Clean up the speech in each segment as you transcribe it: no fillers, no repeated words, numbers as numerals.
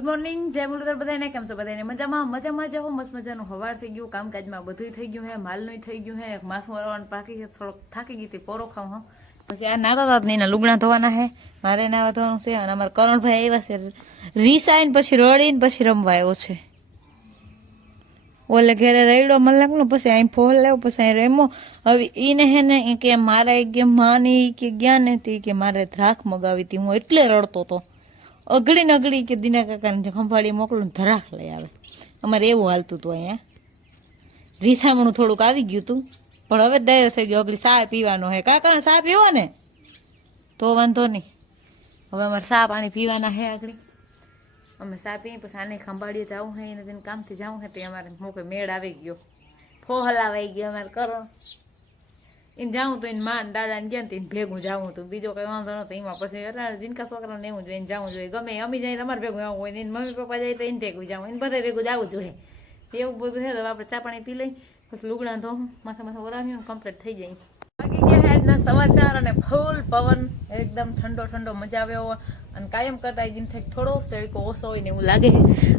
Good morning, જય મુરલીધર બધાને. કેમ છો બધાને? મજામાં જાઓ. મસ્ત મજાનું હવાર થઈ ગયું, કામકાજમાં બધું થઈ ગયું હે, માલનું થઈ ગયું હે, માસું વરવાનું પાકી છે, થોડોક થાકી ગઈ હતી, પોરો ખાઉં હું. પછી આ નાતા હતા ને એના લુગડા ધોવાના હે, મારે નાવા ધોવાનું છે. અને અમારા કરણભાઈ આવ્યા છે રીસાઈને, પછી રડીને પછી રમવા આવ્યો છે. ઓલે ઘેરે રડ્યો મને લાગનું, પછી અહીં ફોલ લેવો, પછી અહીં રેમો. હવે ઈને હે ને કે મારા કે માની કે ગયા નથી કે મારે ધ્રાખ મગાવી હતી, હું એટલે રડતો હતો. અઘડી ને અઘડી કે દીના કાકાને ખંભાળી મોકલું ધરાખ લઈ આવે. અમારે એવું હાલતું હતું અહીંયા. રીસામણું થોડુંક આવી ગયું હતું, પણ હવે ડાયરો થઈ ગયો. અગડી ચા પીવાનો હે. કાકાને ચા પીવો ને તો વાંધો નહીં. હવે અમારે ચા પાણી પીવાના હે. આગળ અમે ચા પીએ, પછી આને ખંભાળીએ જવું હે, એને તેને કામથી જવું હે. તો અમારે મોકે મેળ આવી ગયો, ફોહલ આવી ગયો અમારે કરો. એને જાઉં તો એને માન દાદાને ગયા ને ભેગું જાવું હતું. બીજો કઈ વાંધો નતો એમાં. પછી જીનકા છોકરાને એવું જોઈએ, જવું જોઈએ. ગમે અમી જાય તમારે ભેગું આવવું હોય ને, મમ્મી પપ્પા જાય તો એને ભેગું જવું, એને બધા ભેગું જવું જોઈએ. એવું બધું છે. તો આપણે ચા પાણી પી લઈ, પછી લુગડા ધોવું, માથા ઓરાવી કમ્પ્લીટ થઈ જાય. બાકી ગયા છે આજના સમાચાર, અને ફૂલ પવન એકદમ ઠંડો ઠંડો મજા આવ્યો. અને કાયમ કરતા જેમ થાય થોડો તડકો ઓછો હોય ને એવું લાગે.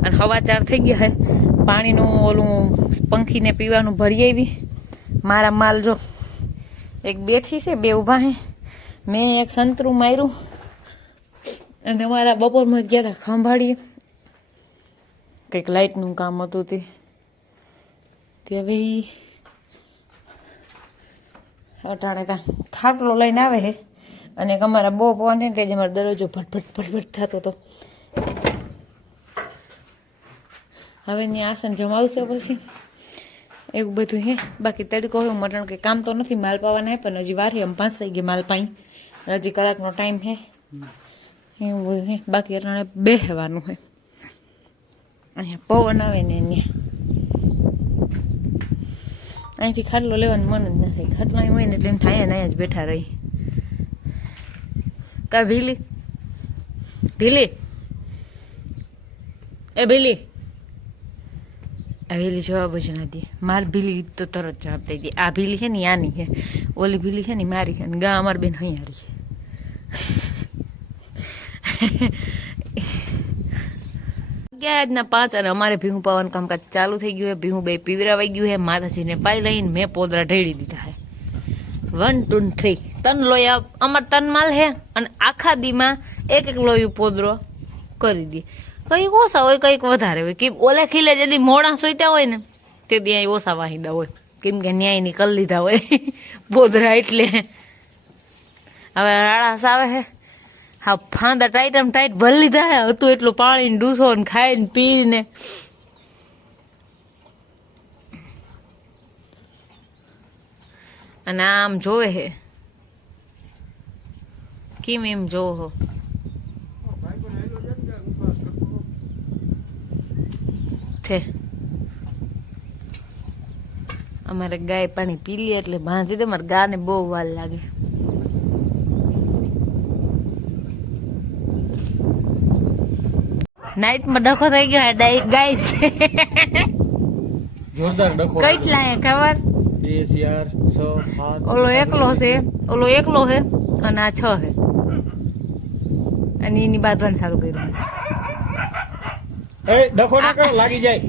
અને હવાચાર થઈ ગયા છે. પાણીનું ઓલું પંખીને પીવાનું ભરી આવી. મારા માલ જો એક બેઠી છે, બે ઊભા હે. મેં એક સંતરું માર્યું, અને અમારા બપોરમાં ગયા હતા ખંભાળીએ, કંઈક લાઇટનું કામ હતું તે હવે અટાણે ત્યાં ખાટલો લઈને આવે છે. અને અમારા બહુ પવન થાય ને તે જ અમારો દરવાજો ભટભટ ભટભટ થતો હતો. હવે ત્યાં આસન જમાવશે પછી એવું બધું હે. બાકી તડકો હોય મટણ કે કામ તો નથી, માલ પાવાના હે, પણ હજી વાર હે. આમ 5 વાગે માલ પાઈ, હજી કલાકનો ટાઈમ હે. એવું બધું હે. બાકી અટાણે બેહવાનું હે. અહીંયા પવન આવે ને અહીંયા અહીંથી ખાટલો લેવાનું મન જ ન થાય. ખાટલા હોય ને એટલે એમ થાય ને અહીંયા જ બેઠા રહી. કા ભીલી ભીલી એ ભીલી આ ભીલી જવાબ જ ના દે. માર ભીલી તો તરત જવાબ દઈ દે. આ ભીલી છે ને આની છે, ઓલી ભીલી છે ને મારી છે. ગા અમાર બેન હૈયારી છે. આજના 5 અને અમારે ભીહું પાવાનું કામકાજ ચાલુ થઈ ગયું હે. ભીહું બે પીવરાવાઈ ગયું હે. માતાજીને પાઈ લઈને મેં પોદરા ઢેડી દીધા હે. 1 2 3 3 લોયા અમાર 3 માલ હે. અને આખા દીમાં એક લોયું પોદરો કરી દે. કઈક ઓછા હોય, કઈક વધારે હોય. કેમ ઓલે ખીલે જદી મોડા સોઈટા હોય ને તે ત્યાં ઓછા વાહિંદા હોય, કેમ કે ન્યાય ની કરી લીધા હોય પોદરા. એટલે હવે રાળાસ આવે હે. હા, ફાંદા ટાઈટ ટાઈટ ભરી લીધા હે. હતું એટલું પાણી ડૂસો ને ખાઈને પીને. અને આમ જોવે હે કેમ એમ જોવો છે. અમારે ગાય પાણી પી લે એટલે બાંધી દે. મારે ગા ને બહુ વાર લાગે. નાઈટમાં ડખો થઈ ગયો ગાય છે. જોરદાર ડખો. કેટલા હે ખબર? 2 4 6 7. ઓલો એકલો છે, ઓલો એકલો છે, અને આ 6 છે. અને એની બાંધવાનું ચાલુ કર્યું. એ ડખો ના કરો, લાગી જાય.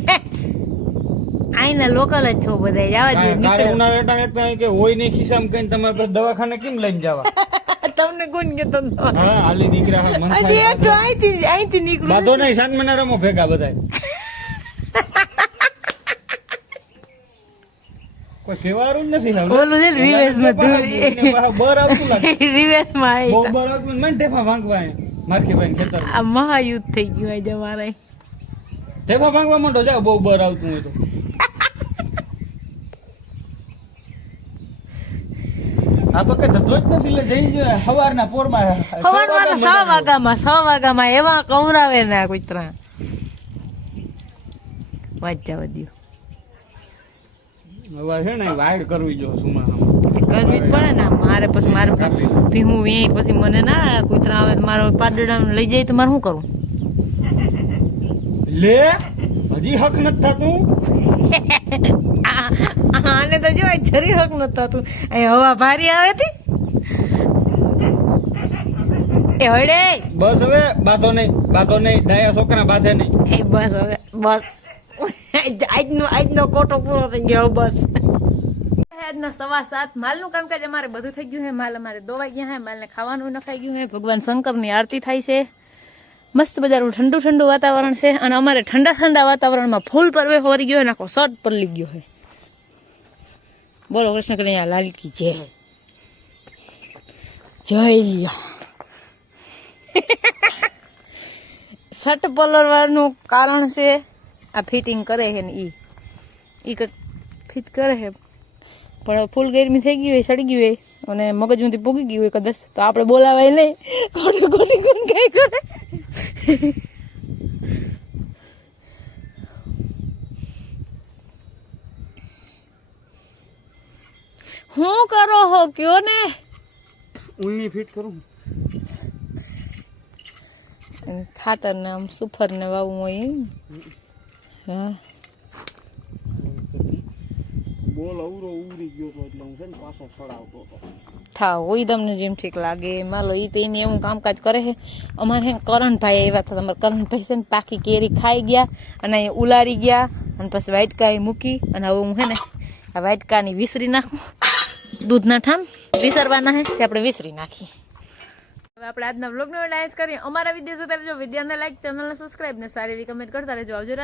આઈના લોકલ જ છો બધા. જવા દે. તારે ઉનાળે ટાણે કે હોય નહીં ખિસ્સામાં કઈ તમે દવાખાને કેમ લઈને જવા? તમને કોણ કેતો? હા, હાલી દીકરા મન હજી એક તો અહીંથી નીકળું. બાધો નહીં, સાંજ મહિના રમો ભેગા બધા. કોઈ કહેવાનું જ નથી. ઓલું છે રિવેશમાં બર આવતું લાગે. રિવેશમાં બહુ બર આવતું મને ઢેફા ભાંગવા મારખીભાઈ ખેતર. આ મહાયુદ્ધ થઈ ગયું આજે અમારે. ઢેફા ભાંગવા માંડો જાવ, બહુ બર આવતું હોય તો. આ તો કઈ ધંધો જ નથી. એટલે જઈ જોઈએ સવારના પોરમાં. સવારમાં 6 વાગ્યામાં એવા કવરાવે ને આ કુતરા. વાંચવા દો. હવે છે ને વાઈડ કરવી જો સુમા કરવી જ પડે ને. મારે પછી મારે ભીહું વેઈ પછી મને ના કુતરા આવે તો મારો પાડડા લઈ જાય તો મારે શું કરવું? લે હજી હક નથી થતું. આને તો જો જરી હક નથી થતું. અહીં હવા ભારી આવે હતી એ હળે બસ હવે બાધો નહીં ડાયા છોકરા બાધે નહીં. એ બસ હવે બસ આજનો કોટો પૂરો થઈ ગયો બસ. આજના 7:15 માલનું કામકાજ અમારે બધું થઈ ગયું છે. માલ અમારે દોવાઈ ગયા છે, માલને ખાવાનું નખાઈ ગયું છે, ભગવાન શંકરની આરતી થાય છે, મસ્ત બજારું ઠંડુ ઠંડુ વાતાવરણ છે. અને અમારે ઠંડા ઠંડા વાતાવરણમાં ફૂલ પરવે હોરી ગયો નાખો શર્ટ પલળી ગયો છે. બોલો કૃષ્ણ કનૈયા લાલ કી જય જય. શર્ટ પલળવાનું કારણ છે આ ફિટિંગ કરે છે ને ઈ ફિટ કરે છે, પણ ફૂલ ગરમી થઈ ગઈ હોય, સડી ગયું હોય અને મગજમાંથી પૂગી ગયું હોય કદાચ, તો આપણે બોલાવાય નહીં. ખોટી ખોટી કોણ કઈ કરે. હું કરો હો કયો ને ઊંઘી ફિટ કરું. ખાતર ને આમ સુફર ને વાવું હોય. હા બોલ અવરો ઉરી ગયો તો એટલે હું છે ને પાછો ચડાવતો હતો. થાવ હોય તમને જેમ ઠીક લાગે. માલો ઈ તો એને એવું કામકાજ કરે છે. અમારે છે ને કરણભાઈ આવ્યા હતા. તમારે કરણભાઈ છે ને પાકી કેરી ખાઈ ગયા અને અહીંયા ઉલારી ગયા અને પછી વાટકા મૂકી અને હવે હું છે ને આ વાટકાની વિસરી નાખું. દૂધના ઠામ વિસરવાના છે તે આપણે વિસરી નાખીએ. હવે આપણે આજના વ્લોગનો ડાયસ કરીએ. અમારા વિડીયો જોતા રહેજો, વિડીયોને લાઈક, ચેનલને સબસ્ક્રાઈબ ને સારી એવી કમેન્ટ કરતા રહેજો. આવજો.